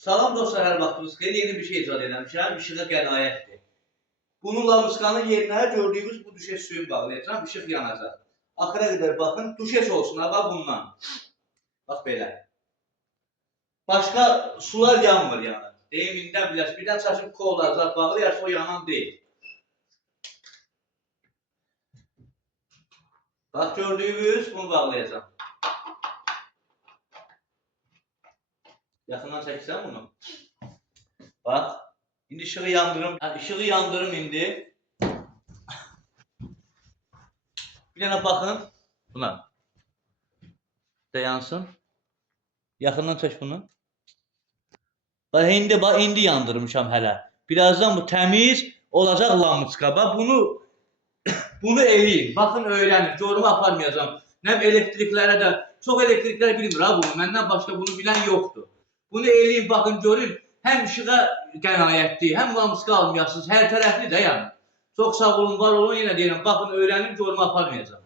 Salam dostlar, hər vaxtınız xeyir. Yeni bir şey icad eləmişəm. İşığa qənaətdir. Bunun lamıskanın yerinə gördüyünüz bu düşeş suyunu bağlayacağım. İşıq yanacaq. Axıra qədər baxın. Düşeş olsun hava bundan. Bax belə. Başqa sular yanmır yəni. Deyim indidən bilərsiniz. Birdən çaşıb kollar zat bağlayarsa o yanan deyil. Bax gördüyünüz bunu bağlayacağım. Yaxından çəksən bunu. Bax. İndi işığı yandırım. İşığı yandırım indi. Bir dənə baxın. Buna. Dayansın. Yaxından çək bunu. Bax indi yandırmışam hələ. Birazdan bu təmiz olacaq lamıçka. Bax bunu eləyin. Baxın öyrənin. Görümü aparmayacağam. Nəm elektriklərə də çox elektriklər bilmir ha bunu. Məndən başqa bunu bilən yoxdur. Bunu eləyin, baxın görün. Həm işığa qənaətli, həm lamıçka almayasınız. Hər tərəfli də yəni. Çox sağ olun, var olun, yenə deyirəm. Baxın öyrənin, görümü aparmayacağam.